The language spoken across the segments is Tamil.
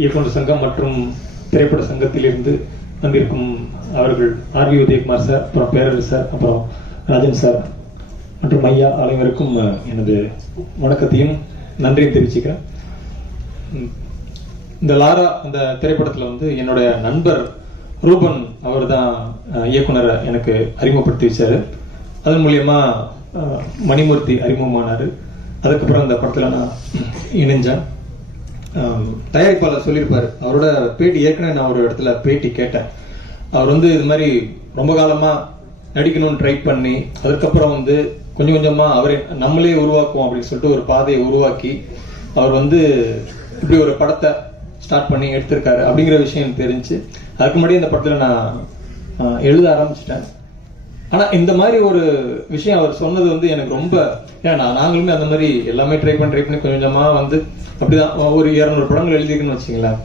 இயக்குனர் சங்கம் மற்றும் திரைப்பட சங்கத்திலிருந்து வந்திருக்கும் அவர்கள் ஆர் வி உதயகுமார் சார் அப்புறம் பேரரசு சார் அப்புறம் ராஜன் சார் மற்றும் ஐயா அனைவருக்கும் எனது வணக்கத்தையும் நன்றியும் தெரிவிச்சுக்கிறேன். இந்த லாரா அந்த திரைப்படத்தில் வந்து என்னுடைய நண்பர் ரூபன் அவர் தான் இயக்குனரை எனக்கு அறிமுகப்படுத்தி வச்சார். அதன் மூலயமா மணிமூர்த்தி அறிமுகமானார். அதுக்கப்புறம் அந்த படத்தில் நான் இணைஞ்சேன். தயாரிப்பாளர் சொல்லியிருப்பார். அவரோட பேட்டி ஏற்கனவே நான் ஒரு இடத்துல பேட்டி கேட்டேன். அவர் வந்து இது மாதிரி ரொம்ப காலமாக நடிக்கணும்னு ட்ரை பண்ணி அதுக்கப்புறம் வந்து கொஞ்சம் கொஞ்சமாக அவரே நம்மளே உருவாக்குவோம் அப்படின்னு சொல்லிட்டு ஒரு பாதையை உருவாக்கி அவர் வந்து இப்படி ஒரு படத்தை ஸ்டார்ட் பண்ணி எடுத்திருக்காரு அப்படிங்கிற விஷயம் எனக்கு தெரிஞ்சு அதுக்கு முன்னாடி இந்த படத்தில் நான் எழுத ஆரம்பிச்சிட்டேன். ஆனா இந்த மாதிரி ஒரு விஷயம் அவர் சொன்னது வந்து எனக்கு ரொம்ப ஏன்னா நாங்களுமே அந்த மாதிரி எல்லாமே ட்ரை பண்ணி ட்ரை பண்ணி கொஞ்சமா வந்து அப்படிதான் ஒரு இரநூறு படங்கள் எழுதிருக்குன்னு வச்சுங்களேன்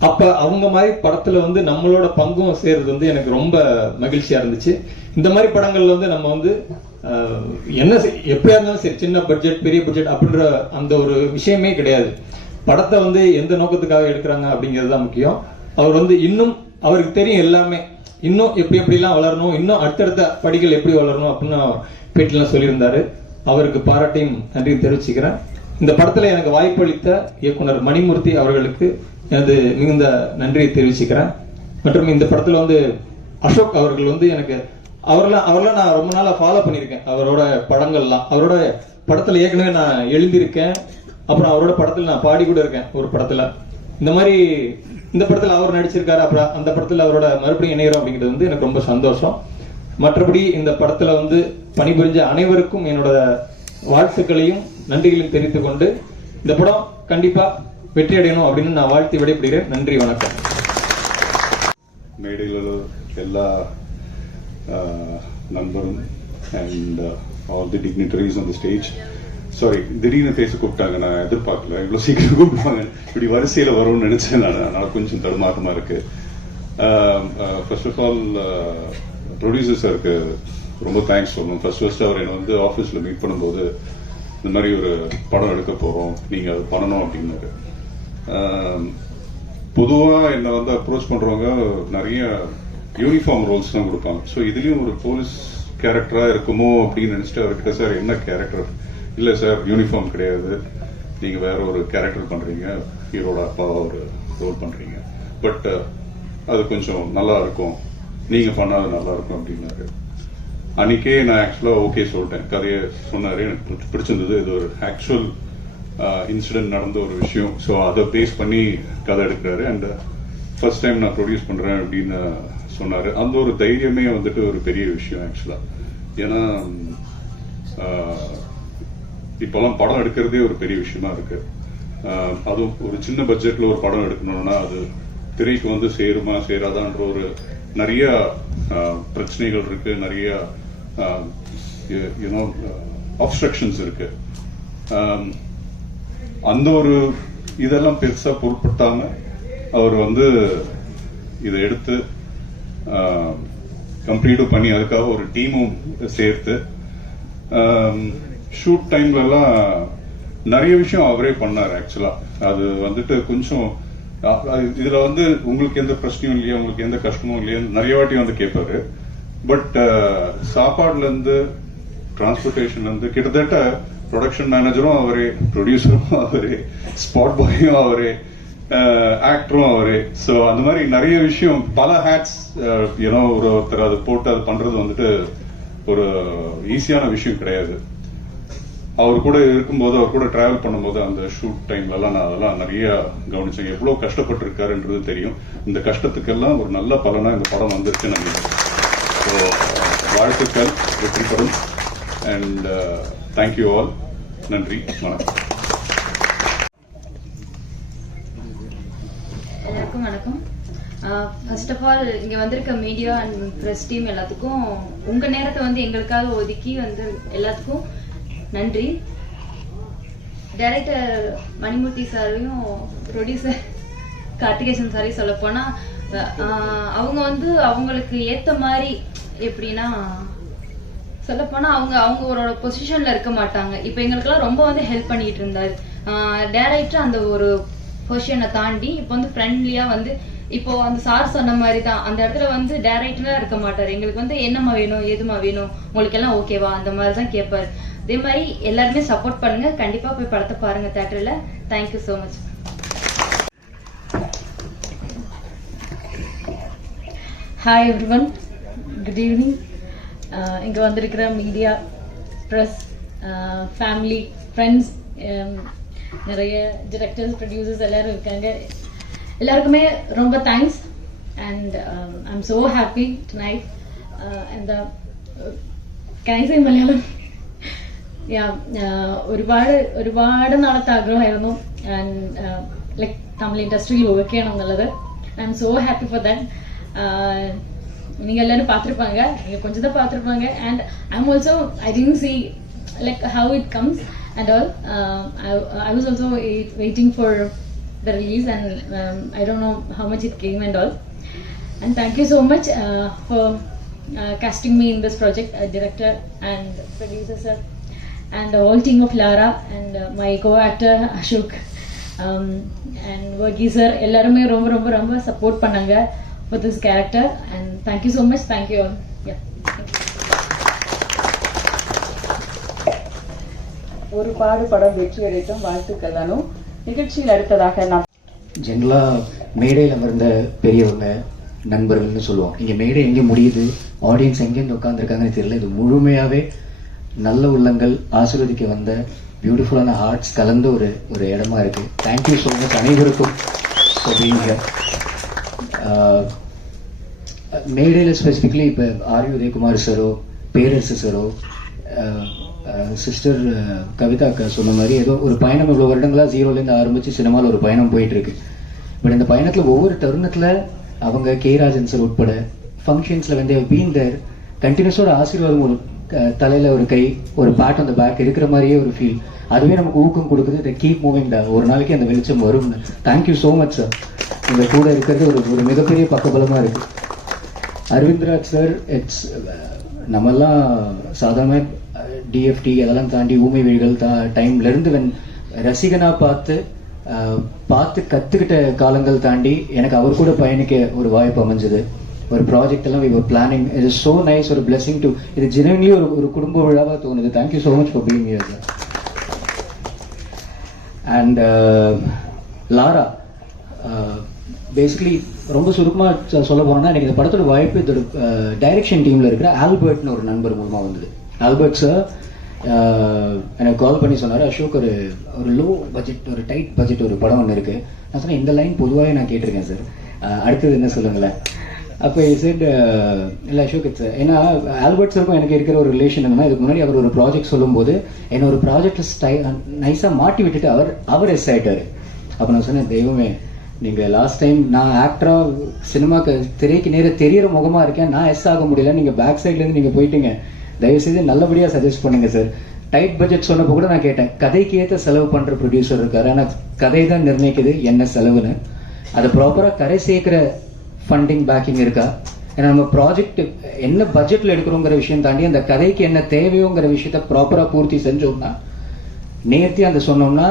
அப்ப அவங்க மாதிரி படத்துல வந்து நம்மளோட பங்கும் சேர்றது வந்து எனக்கு ரொம்ப மகிழ்ச்சியா இருந்துச்சு. இந்த மாதிரி படங்கள்ல வந்து நம்ம வந்து என்ன செய்- எப்படியா இருந்தாலும் சரி சின்ன பட்ஜெட் பெரிய பட்ஜெட் அப்படின்ற அந்த ஒரு விஷயமே கிடையாது. படத்தை வந்து எந்த நோக்கத்துக்காக எடுக்கிறாங்க அப்படிங்கிறது தான் முக்கியம். அவர் வந்து இன்னும் அவருக்கு தெரியும் எல்லாமே. இன்னும் எப்படி எப்படிலாம் வளரணும் இன்னும் அடுத்தடுத்த படிகள் எப்படி வளரணும் அப்படின்னு பேட்டிலாம் சொல்லியிருந்தாரு. அவருக்கு பாராட்டையும் நன்றியும் தெரிவிச்சுக்கிறேன். இந்த படத்துல எனக்கு வாய்ப்பளித்த இயக்குனர் மணிமூர்த்தி அவர்களுக்கு எனது மிகுந்த நன்றியை தெரிவிச்சுக்கிறேன். மற்றும் இந்த படத்துல வந்து அசோக் அவர்கள் வந்து எனக்கு அவரெல்லாம் அவரெல்லாம் நான் ரொம்ப நாளா ஃபாலோ பண்ணியிருக்கேன். அவரோட படங்கள்லாம். அவரோட படத்துல ஏற்கனவே நான் எழுதியிருக்கேன். அப்புறம் அவரோட படத்துல நான் பாடி கூட இருக்கேன் ஒரு படத்துல. இந்த மாதிரி இந்த படத்துல அவர் நடிச்சிருக்காரு அப்புறம் அந்த படத்துல அவரோட மறுபடியும் இணையறோம் அப்படிங்கிறது வந்து எனக்கு ரொம்ப சந்தோஷம். மற்றபடி இந்த படத்துல வந்து பணிபுரிஞ்ச அனைவருக்கும் என்னோட வாழ்த்துக்களையும் நன்றிகளையும் தெரிவித்துக் கொண்டு இந்த படம் கண்டிப்பா வெற்றி அடையணும் அப்படின்னு நான் வாழ்த்தி விடைபெறுகிறேன். நன்றி வணக்கம். மேடையில் எல்லா நண்பரும் and all the dignitaries on the stage sorry திடீர்னு பேச கூப்பிட்டாங்க நான் எதிர்பார்க்கல. இவ்வளோ சீக்கிரம் கூப்பிடுவாங்க. இப்படி வரிசையில் வரும்னு நினைச்சேன் நான். அதனால கொஞ்சம் தடுமாற்றமா இருக்கு. ஃபர்ஸ்ட் ஆஃப் ஆல் ப்ரொடியூசர் சாருக்கு ரொம்ப தேங்க்ஸ் சொல்லணும். ஃபர்ஸ்ட் ஃபர்ஸ்ட் அவர் என்னை வந்து ஆஃபீஸில் மீட் பண்ணும்போது இந்த மாதிரி ஒரு படம் எடுக்க போகிறோம் நீங்கள் அது பண்ணணும் அப்படின்னாரு. Um, பொதுவாக என்னை வந்து அப்ரோச் பண்ணுறவங்க நிறைய யூனிஃபார்ம் ரோல்ஸ் தான் கொடுப்பாங்க. ஸோ இதுலேயும் ஒரு போலீஸ் கேரக்டராக இருக்குமோ அப்படின்னு நினச்சிட்டு அவர்கிட்ட சார் என்ன கேரக்டர் இல்லை சார் யூனிஃபார்ம் கிடையாது. நீங்கள் வேற ஒரு கேரக்டர் பண்ணுறீங்க ஹீரோட அப்பாவா ஒரு ரோல் பண்ணுறீங்க பட் uh, அது கொஞ்சம் நல்லா இருக்கும். பண்ணால் நல்லாயிருக்கும் நல்லா இருக்கும் அப்படின்னாரு. அன்னைக்கே நான் ஆக்சுவலாக ஓகே சொல்லிட்டேன். கதையை சொன்னார் எனக்கு பிடிச்சிருந்தது. இது ஒரு ஆக்சுவல் இன்சிடென்ட் uh, நடந்த ஒரு விஷயம். ஸோ அதை பேஸ் பண்ணி கதை எடுக்கிறாரு. அண்ட் ஃபர்ஸ்ட் டைம் நான் ப்ரொடியூஸ் பண்ணுறேன் அப்படின்னு சொன்னார். அந்த ஒரு தைரியமே வந்துட்டு ஒரு பெரிய விஷயம் ஆக்சுவலாக ஏன்னா uh, இப்போல்லாம் படம் எடுக்கிறதே ஒரு பெரிய விஷயமா இருக்கு. அதுவும் ஒரு சின்ன பட்ஜெட்ல ஒரு படம் எடுக்கணும்னா அது திரைக்கு வந்து சேருமா சேராதான்ற ஒரு நிறைய பிரச்சனைகள் இருக்கு. நிறைய யூனோ அப்ஸ்ட்ரக்ஷன்ஸ் இருக்கு. அந்த ஒரு இதெல்லாம் பெருசா பொருட்படுத்தாம அவர் வந்து இதை எடுத்து கம்ப்ளீட்டும் பண்ணி அதுக்காக ஒரு டீமும் சேர்த்து ஷூட் டைம்லலாம் நிறைய விஷயம் அவரே பண்ணார் ஆக்சுவலா அது வந்துட்டு கொஞ்சம் இதில் இதுல வந்து உங்களுக்கு எந்த பிரச்சனையும் இல்லையா உங்களுக்கு எந்த கஷ்டமும் இல்லையா நிறைய வாட்டி வந்து கேட்பாரு பட் சாப்பாடுல இருந்து டிரான்ஸ்போர்டேஷன்ல இருந்து கிட்டத்தட்ட ப்ரொடக்ஷன் மேனேஜரும் அவரே ப்ரொடியூசரும் அவரே ஸ்பாட் பாயும் அவரே ஆக்டரும் அவரே. ஸோ அந்த மாதிரி நிறைய விஷயம் பல ஹேட்ஸ் ஏன்னா ஒரு ஒருத்தர் அதை போட்டு அது பண்றது வந்துட்டு ஒரு ஈஸியான விஷயம் கிடையாது. அவர் கூட இருக்கும்போது அவர் கூட டிராவல் பண்ணும்போது அந்த ஷூட் டைம்ல எல்லாம் நான் அதெல்லாம் நிறைய கவனிச்சேன். எவ்வளவு கஷ்டப்பட்டிருக்காருன்றது தெரியும். இந்த கஷ்டத்துக்கெல்லாம் ஒரு நல்ல பலனா இந்த படம் வந்துருச்சு நினைக்கிறேன். ஸோ வாழ்த்துக்கள் வெற்றி பெறும். அண்ட் தேங்க்யூ ஆல் நன்றி. வணக்கம். எல்லாருக்கும் வணக்கம். ஃபர்ஸ்ட் ஆஃப் ஆல் இங்க வந்திருக்க மீடியா அண்ட் ப்ரெஸ் டீம் எல்லாத்துக்கும் உங்க நேரத்தை வந்து எங்களுக்காக ஒதுக்கி வந்து எல்லாத்துக்கும் நன்றி. டைரக்டர் மணிமூர்த்தி சாரையும் ப்ரொடியூசர் கார்த்திகேசன் சாரையும் சொல்ல போனா அவங்க வந்து அவங்களுக்கு ஏத்த மாதிரி எப்படின்னா சொல்லப்போனா அவங்க அவங்க ஒரு பொசிஷன்ல இருக்க மாட்டாங்க. இப்போ எங்களுக்கெல்லாம் ரொம்ப வந்து ஹெல்ப் பண்ணிட்டு இருந்தாரு. டேரக்டர் அந்த ஒரு பொசிஷனை தாண்டி இப்போ வந்து ஃப்ரெண்ட்லியா வந்து இப்போ அந்த சார் சொன்ன மாதிரி தான் அந்த இடத்துல வந்து டைரக்டரா இருக்க மாட்டார். எங்களுக்கு வந்து என்னம்மா வேணும் எதுமா வேணும்? உங்களுக்கு எல்லாம் ஓகேவா அந்த மாதிரி தான் கேட்பாரு. அதே மாதிரி எல்லாருமே சப்போர்ட் பண்ணுங்க. கண்டிப்பா போய் படத்தை பாருங்க தேட்டர்ல thank you so much hi everyone good evening இங்கே வந்திருக்கிற மீடியா ப்ரெஸ் ஃபேமிலி ஃப்ரெண்ட்ஸ் நிறைய டிரெக்டர்ஸ் ப்ரொடியூசர்ஸ் எல்லாரும் இருக்காங்க. எல்லாருக்குமே ரொம்ப thanks and I'm so happy tonight എന്താ കൈസൈ മലയാളം യാ ഒരുപാട് ഒരുപാട് നാളത്തെ ആഗ്രഹമായിരുന്നു ലൈക്ക് തമിഴ് ഇൻഡസ്ട്രിയിൽ വർക്ക് ചെയ്യണം എന്നുള്ളത് I am so happy for that நீங்க எல்லாரும் பார்த்துருப்பாங்க நீங்க கொஞ்சம் தான் பார்த்துருப்பாங்க and I am also I tend see like how it comes and all I was also waiting for The release and I don't know how much it came and all And thank you so much uh, for uh, casting me in this project, uh, director and producer sir, and the whole team of Lara and uh, my co-actor Ashok um, and Varghese sir. எல்லாருமே ரொம்ப ரொம்ப ரொம்ப சப்போர்ட் பண்ணாங்க for this character and thank you so much. Thank you all. Yeah. Thank you. ஒரு பாடு படம் வெற்றி அடைத்தும் வாழ்த்துக்கள் அனு நிகழ்ச்சியில் அடுத்ததாக நாம் ஜென்ரலாக மேடையில் அமர்ந்த பெரியவங்க நண்பர்கள்னு சொல்லுவோம். இங்கே மேடை எங்கே முடியுது? ஆடியன்ஸ் எங்கேருந்து உட்காந்துருக்காங்கன்னு தெரியல. இது முழுமையாகவே நல்ல உள்ளங்கள் ஆசீர்வதிக்க வந்த பியூட்டிஃபுல்லான ஹார்ட்ஸ் கலந்த ஒரு ஒரு இடமா இருக்கு. தேங்க்யூ ஸோ மச் அனைவருக்கும் மேடையில் ஸ்பெசிஃபிக்லி இப்போ ஆர் உதயகுமார் சாரோ பேரரசு சாரோ சிஸ்டர் கவிதா அக்கா சொன்ன மாதிரி ஏதோ ஒரு பயணம் இவ்வளோ வருடங்களாக ஜீரோலேருந்து ஆரம்பித்து சினிமாவில் ஒரு பயணம் போயிட்டுருக்கு. பட் இந்த பயணத்தில் ஒவ்வொரு தருணத்தில் அவங்க கே ராஜன் சார் உட்பட ஃபங்க்ஷன்ஸில் வந்து பீன் தேர் கண்டினியூஸோட ஆசீர்வாதம் ஒரு தலையில் ஒரு கை ஒரு பேட் அந்த பேக் இருக்கிற மாதிரியே ஒரு ஃபீல் அதுவே நமக்கு ஊக்கம் கொடுக்குது. இதை கீப் மூவிங் டா ஒரு நாளைக்கு அந்த வெளிச்சம் வரும் தேங்க்யூ ஸோ மச் சார் உங்கள் கூட இருக்கிறது ஒரு ஒரு மிகப்பெரிய பக்கபலமாக இருக்குது அரவிந்த்ராஜ் சார் இட்ஸ் நம்மெல்லாம் சாதாரணமாக டிஎஃப்டி அதெல்லாம் தாண்டி ஊமை வீடுகள் தா டைம்ல இருந்து வென் ரசிகனா பார்த்து பார்த்து கத்துக்கிட்ட காலங்கள் தாண்டி எனக்கு அவர் கூட பயணிக்க ஒரு வாய்ப்பு அமைஞ்சது. ஒரு ப்ராஜெக்ட் எல்லாம் we were பிளானிங் இது so நைஸ் ஒரு பிளெஸிங் டு இது ஜெனுவன்லி ஒரு ஒரு குடும்ப விழாவாக தோணுது. Thank you so much for being here sir and Lara basically ரொம்ப சுருக்கமாக சொல்ல போனோம்னா எனக்கு இந்த படத்தோட வாய்ப்பு இதோட uh, டைரக்ஷன் டீமில் இருக்கிற ஆல்பர்ட்னு ஒரு நண்பர் மூலமாக வந்தது. ஆல்பர்ட் சார் uh, எனக்கு கால் பண்ணி சொன்னார். அசோக் ஒரு ஒரு லோ பட்ஜெட் ஒரு டைட் பட்ஜெட் ஒரு படம் ஒன்று இருக்குது நான் சொன்னேன் இந்த லைன் பொதுவாகவே நான் கேட்டிருக்கேன் சார் அடுத்தது என்ன சொல்லுங்களேன்? அப்போ இசைட் uh, இல்லை அசோக் இட்ஸ் ஏன்னா ஆல்பர்ட் சாருக்கும் எனக்கு இருக்கிற ஒரு ரிலேஷன் என்னன்னா இதுக்கு முன்னாடி அவர் ஒரு ப்ராஜெக்ட் சொல்லும்போது என்ன ஒரு ப்ராஜெக்ட் ஸ்டை நைஸாக மாட்டி விட்டுட்டு அவர் அவர் எஸ் ஆகிட்டார் அப்போ நான் சொன்னேன் தெய்வமே நீங்கள் லாஸ்ட் டைம் நான் ஆக்டராக சினிமாக்கு திரைக்கு நேர தெரியற முகமாக இருக்கேன். நான் எஸ் ஆக முடியல நீங்கள் பேக் சைட்லேருந்து நீங்கள் போயிட்டீங்க. தயவு செய்து நல்லபடியாக சஜஸ்ட் பண்ணுங்க சார் டைட் பட்ஜெட் சொன்னப்போ கூட நான் கேட்டேன். கதைக்கு ஏற்ற செலவு பண்ணுற ப்ரொடியூசர் இருக்காரு. ஆனால் கதை தான் நிர்ணயிக்குது என்ன செலவுன்னு. அதை ப்ராப்பராக கரை சேர்க்கிற ஃபண்டிங் பேக்கிங் இருக்கா? ஏன்னா நம்ம ப்ராஜெக்ட் என்ன பட்ஜெட்ல எடுக்கிறோங்கிற விஷயம் தாண்டி அந்த கதைக்கு என்ன தேவையோங்கிற விஷயத்த ப்ராப்பரா பூர்த்தி செஞ்சோம்னா நேர்த்தி அந்த சொன்னோம்னா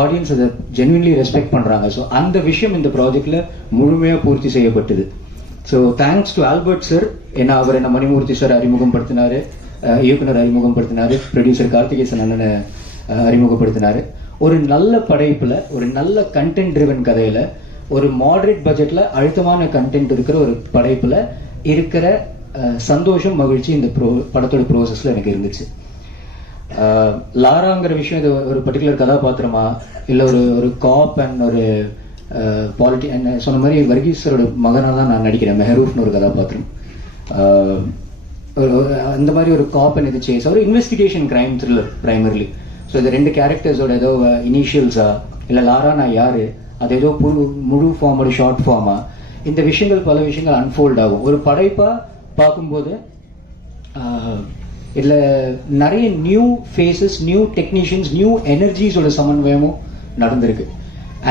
ஆடியன்ஸ் அதை ஜென்வின்லி ரெஸ்பெக்ட் பண்றாங்க. ஸோ அந்த விஷயம் இந்த ப்ராஜெக்ட்ல முழுமையா பூர்த்தி செய்யப்பட்டது. So thanks to Albert sir ஏன்னா அவர் என்ன மணிமூர்த்தி சார் அறிமுகப்படுத்தினார். இயக்குனர் அறிமுகப்படுத்தினாரு ப்ரொடியூசர் கார்த்திகேசன் அண்ணனை அறிமுகப்படுத்தினாரு. ஒரு நல்ல படைப்புல ஒரு நல்ல கண்டென்ட் ட்ரிவன் கதையில ஒரு மாடரேட் பட்ஜெட்ல அழுத்தமான கண்டென்ட் இருக்கிற ஒரு படைப்புல இருக்கிற சந்தோஷம் மகிழ்ச்சி இந்த ப்ரோ படத்தோட ப்ரோசஸ்ல எனக்கு இருந்துச்சு. லாராங்கிற விஷயம் இது ஒரு பர்டிகுலர் கதாபாத்திரமா? இல்ல ஒரு ஒரு காப் அண்ட் ஒரு பாலிட்டி சொன்ன மாதிரி வர்கீஸரோட மகனாக தான் நான் நடிக்கிறேன் மெஹரூஃப்னு ஒரு கதாபாத்திரம். அந்த மாதிரி ஒரு காப் அண்ட் இது சேஸ் ஒரு investigation crime thriller primarily so இந்த ரெண்டு கேரக்டர்ஸோட ஏதோ இனிஷியல்ஸா இல்லை லாரா நான் யாரு அது ஏதோ புழு முழு ஃபார்மோட ஷார்ட் ஃபார்மா இந்த விஷயங்கள் பல விஷயங்கள் அன்ஃபோல்ட் ஆகும். ஒரு படைப்பாக பார்க்கும்போது இதில் நிறைய new faces new technicians new எனர்ஜிஸோட சமன்வயமும் நடந்திருக்கு.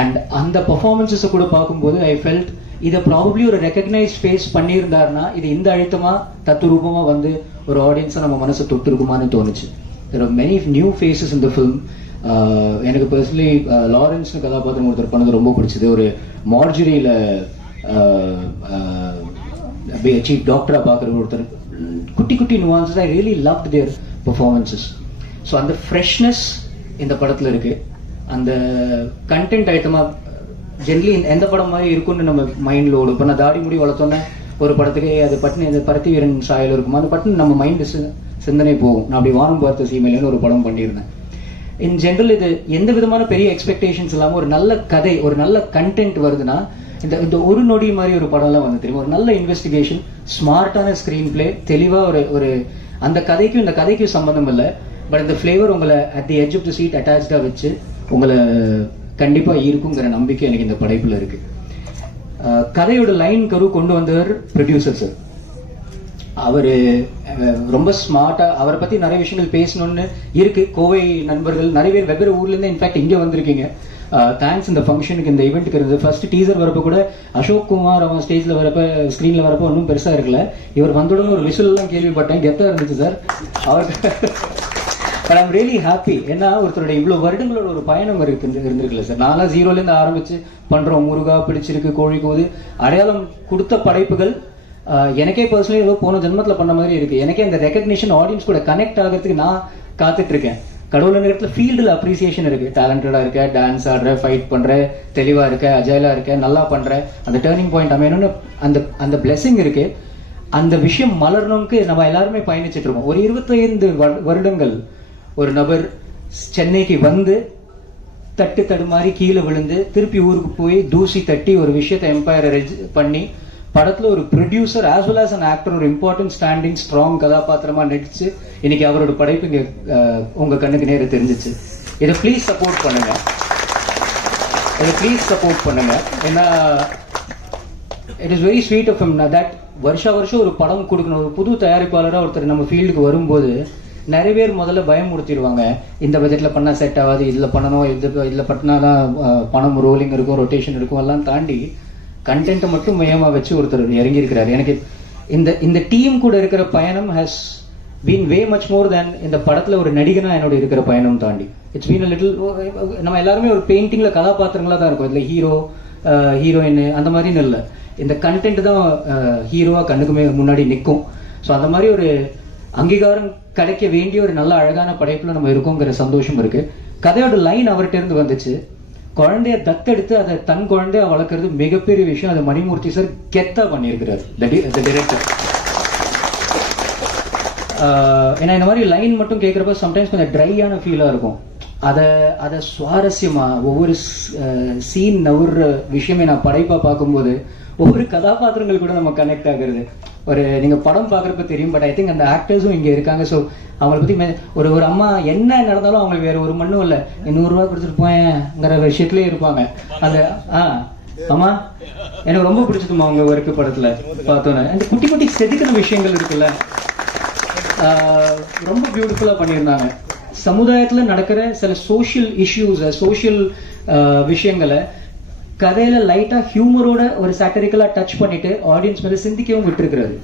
அண்ட் அந்த பர்ஃபார்மன்ஸஸை கூட பார்க்கும்போது ஐ ஃபெல்ட் இதை ப்ராபப்ளி ஒரு ரெக்கக்னைஸ் ஃபேஸ் பண்ணியிருந்தாருன்னா இது இந்த அழுத்தமாக தத்துரூபமாக வந்து ஒரு ஆடியன்ஸை நம்ம மனசை தொட்டிருக்குமான்னு தோணுச்சு. There are many new faces இந்த ஃபிலிம் எனக்கு பர்சனலி லாரன்ஸ்னு கதாபாத்திரம் ஒருத்தர் பண்ணது ரொம்ப பிடிச்சது. ஒரு மார்ஜரியில் சீஃப் டாக்டராக பார்க்குற ஒருத்தர். குட்டி குட்டி nuance I really love their performances so அந்த ஃப்ரெஷ்னஸ் இந்த படத்தில் இருக்குது அந்த கண்டென்ட் ஐட்டமாக ஜென்ரலி எந்த படம் மாதிரி இருக்கும்னு நம்ம மைண்டில் ஓடும். இப்போ நான் தாடி முடி வளர்த்தோன்னே ஒரு படத்துக்கு அது பட்டுனு அந்த பருத்தி வீரன் சாயல் இருக்குமா. அந்த பட்டுன்னு நம்ம மைண்டு சிந்தனை போகும். நான் அப்படி வானம் பார்த்த சீமையிலேன்னு ஒரு படம் பண்ணியிருந்தேன். இன் ஜென்ரல் இது எந்த விதமான பெரிய எக்ஸ்பெக்டேஷன்ஸ் இல்லாமல் ஒரு நல்ல கதை ஒரு நல்ல கண்டென்ட் வருதுன்னா இந்த இந்த ஒரு நொடி மாதிரி ஒரு படம்லாம் வந்து தெரியும்? ஒரு நல்ல இன்வெஸ்டிகேஷன் ஸ்மார்ட்டான ஸ்க்ரீன் பிளே தெளிவாக ஒரு ஒரு அந்த கதைக்கும் இந்த கதைக்கும் சம்மந்தம் இல்லை. பட் இந்த ஃப்ளேவர் உங்களை at the edge of the seat அட்டாச்சாக வச்சு உங்களை கண்டிப்பாக இருக்குங்கிற நம்பிக்கை எனக்கு இந்த படைப்பில் இருக்கு. கதையோட லைன் கரு கொண்டு வந்தவர் ப்ரொடியூசர் சார் அவர் ரொம்ப ஸ்மார்ட்டாக அவரை பற்றி நிறைய விஷயங்கள் பேசணும்னு இருக்கு. கோவை நண்பர்கள் நிறைய பேர் வெவ்வேறு ஊர்லேருந்து இன்ஃபேக்ட் இங்கே வந்திருக்கீங்க. தேங்க்ஸ் இந்த ஃபங்க்ஷனுக்கு இந்த இவெண்ட்டுக்கு இருந்தது. ஃபர்ஸ்ட் டீசர் வரப்போ கூட அசோக் குமார் அவன் ஸ்டேஜில் வரப்போ ஸ்க்ரீனில் வரப்போ ஒன்றும் பெருசாக இருக்கல. இவர் வந்தோடனே ஒரு விசில் கேள்விப்பட்டேன். கெத்தாக இருந்துச்சு சார் அவருக்கு பட் ஐம் ரியலி ஹாப்பி ஏன்னா ஒருத்தருடைய இவ்வளோ வருடங்களோட ஒரு பயணம் இருக்கு இருந்திருக்குல்ல சார். நானும் ஜீரோலேருந்து ஆரம்பித்து ஆரம்பிச்சு முருகா பிடிச்சிருக்கு கோழிக்கோது அடையாளம் கொடுத்த படைப்புகள் எனக்கே பர்சனலி ஏதோ போன ஜென்மத்தில் பண்ண மாதிரி இருக்கு. எனக்கே அந்த ரெக்கக்னிஷன் ஆடியன்ஸ் கூட கனெக்ட் ஆகிறதுக்கு நான் காத்துட்டு இருக்கேன் கடவுள் நேரத்தில் ஃபீல்டில் அப்ரிசியேஷன் இருக்குது டேலண்டடாக இருக்க. டான்ஸ் ஆடுற ஃபைட் பண்ணுற தெளிவாக இருக்க அஜயலாக இருக்க நல்லா பண்ணுற அந்த டேர்னிங் பாயிண்ட் அமையணும்னு அந்த அந்த பிளெஸிங் இருக்குது அந்த விஷயம் மலரணுக்கு நம்ம எல்லாருமே பயணிச்சுட்டு இருக்கோம் ஒரு இருபத்தைந்து வரு- வருடங்கள் ஒரு நபர் சென்னைக்கு வந்து தட்டு தடுமாறி கீழே விழுந்து திருப்பி ஊருக்கு போய் தூசி தட்டி ஒரு விஷயத்தை எம்பையர் பண்ணி படத்தில் ஒரு producer as well as an actor ஒரு இம்பார்ட்டன்ட் ஸ்டாண்டிங் ஸ்ட்ராங் கதாபாத்திரமாக நடித்து இன்னைக்கு அவரோட படைப்பு இங்கே உங்கள் கண்ணுக்கு நேர தெரிஞ்சிச்சு. இதை ப்ளீஸ் சப்போர்ட் பண்ணுங்க. இதை ப்ளீஸ் சப்போர்ட் பண்ணுங்க. ஏன்னா it is very sweet of him that வருஷா வருஷம் ஒரு படம் கொடுக்கணும். ஒரு புது தயாரிப்பாளராக ஒருத்தர் நம்ம ஃபீல்டுக்கு வரும்போது நிறைய பேர் முதல்ல பயமுறுத்திடுவாங்க. இந்த பட்ஜெட்ல பண்ணா செட் ஆகாது இதுல பண்ணணும் இது இதுல பண்ணா தான் பணம் ரோலிங் இருக்கும் ரொட்டேஷன் இருக்கும் எல்லாம் தாண்டி கண்டென்ட்டை மட்டும் மையமா வச்சு ஒருத்தர் இறங்கி இருக்கிறாரு எனக்கு இந்த இந்த டீம் கூட இருக்கிற பயணம் has been way much more than இந்த படத்துல ஒரு நடிகனா என்னோட இருக்கிற பயணம் தாண்டி. இட்ஸ் பீன் லிட்டில் நம்ம எல்லாருமே ஒரு பெயிண்டிங்ல கதாபாத்திரங்களா தான் இருக்கும். இதுல ஹீரோ ஹீரோயின் அந்த மாதிரின்னு இல்லை. இந்த கண்டென்ட் தான் ஹீரோவா கண்ணுக்குமே முன்னாடி நிற்கும் ஸோ அந்த மாதிரி ஒரு அங்கீகாரம் கிடைக்க வேண்டிய ஒரு நல்ல அழகான படைப்புல நம்ம இருக்கோங்கிற சந்தோஷம் இருக்கு. கதையோட லைன் அவர்கிட்ட இருந்து வந்துச்சு. குழந்தைய தத்தெடுத்து அதை தன் குழந்தைய வளர்க்கறது மிகப்பெரிய விஷயம். அதை மணிமூர்த்தி சார் கெத்தா பண்ணியிருக்கிறார். டிரெக்டர் ஏன்னா இந்த மாதிரி லைன் மட்டும் கேட்குறப்ப சம்டைம்ஸ் கொஞ்சம் ட்ரையான ஃபீலாக இருக்கும். அதை அதை சுவாரஸ்யமா ஒவ்வொரு சீன் நவுற விஷயமே நான் படைப்பா பார்க்கும்போது ஒவ்வொரு கதாபாத்திரங்கள் கூட நம்ம கனெக்ட் ஆகிறது. ஒரு நீங்க படம் பார்க்குறப்ப தெரியும் பட் ஐ திங்க் அந்த ஆக்டர்ஸும் இங்க இருக்காங்க. ஸோ அவங்கள பத்தி ஒரு ஒரு அம்மா என்ன நடந்தாலும் அவங்களுக்கு வேற ஒரு மண்ணும் இல்லை. நூறுரூவா கொடுத்துட்டு போயேங்கிற விஷயத்துலயே இருப்பாங்க. அந்த ஆ ஆமா எனக்கு ரொம்ப பிடிச்சதுமா அவங்க ஒர்க்கு படத்துல பார்த்தோன்னே. அந்த குட்டி குட்டி செதுக்கின விஷயங்கள் இருக்குல்ல. ரொம்ப பியூட்டிஃபுல்லா பண்ணியிருந்தாங்க. சமுதாயத்துல நடக்கிற சில சோஷியல் இஷ்யூஸ் சோஷியல் விஷயங்களை கதையில லைட்டா ஹியூமரோட ஒரு சாட்டரிக்கலா டச் பண்ணிட்டு ஆடியன்ஸ் மேல சிந்திக்கவும் விட்டுருக்கிறாரு